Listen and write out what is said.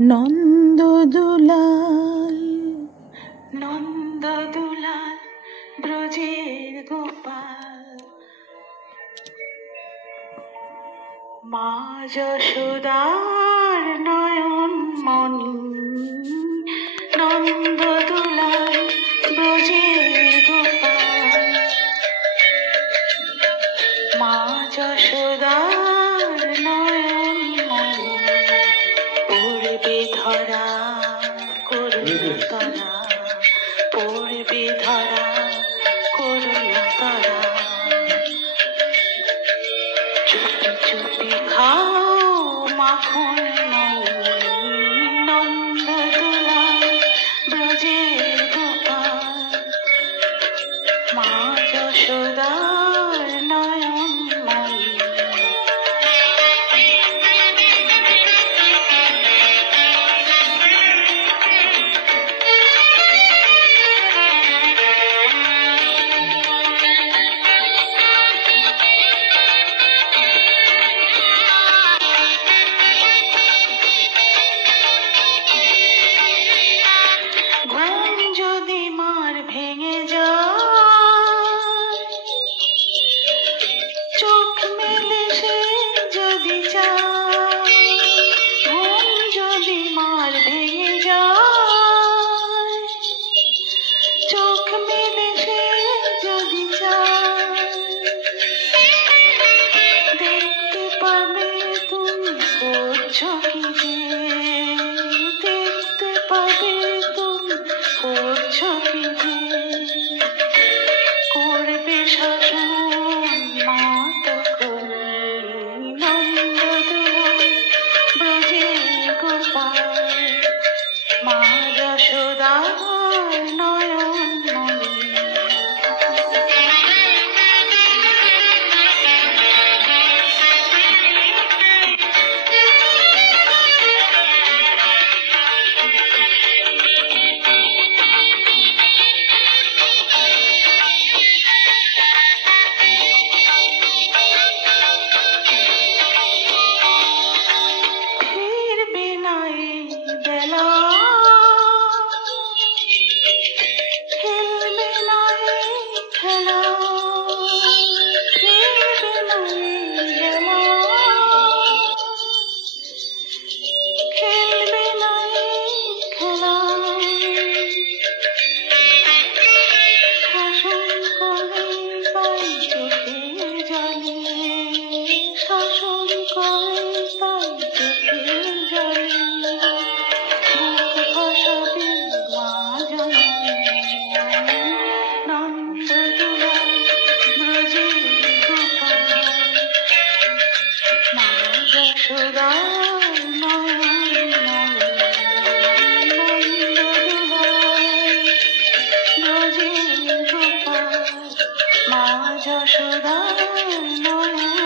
নন্দদুলাল নন্দদুলাল ব্রজের গোপাল, মা যশোদার নয়ন মনি। নন্দদুলাল ব্রজের গোপাল, মা যশোদার নয়ন মনি। পড়বে ধরা করুণা তরা, পড়বে ধরা করুণা তরা। চুপি চুপি খাও মাখন মনি। নন্দদুলাল ব্রজের গোপাল, মা যশোদার নয়ন মনি। যদি মার ভেঙে যায়, চোখ মেলে সে যদি চায়। ঘুম যদি মার ভেঙে যায়, চোখ মেলে সে যদি চায়। দেখতে পাবে তুমি করছো কি যে, দেখতে পাবে তুমি করছো কি যে। করবে শাসন মা তখন। নন্দদুলাল ব্রজের গোপাল, মা যশোদার নয়ন মনি। ফিরবে না এই বেলা, খেলবে না এই খেলা। ফিরবে না এই বেলা, খেলবে না এই খেলা। শাসন করে তাই চোখের জলে, শাসন করে তাই চোখের জলে। বুক ভাসাবে মা জননী। নন্দদুলাল ব্রজের গোপাল, মা যশোদার নয়ন মনি। নন্দদুলাল ব্রজের গোপাল, মা যশোদার নয়ন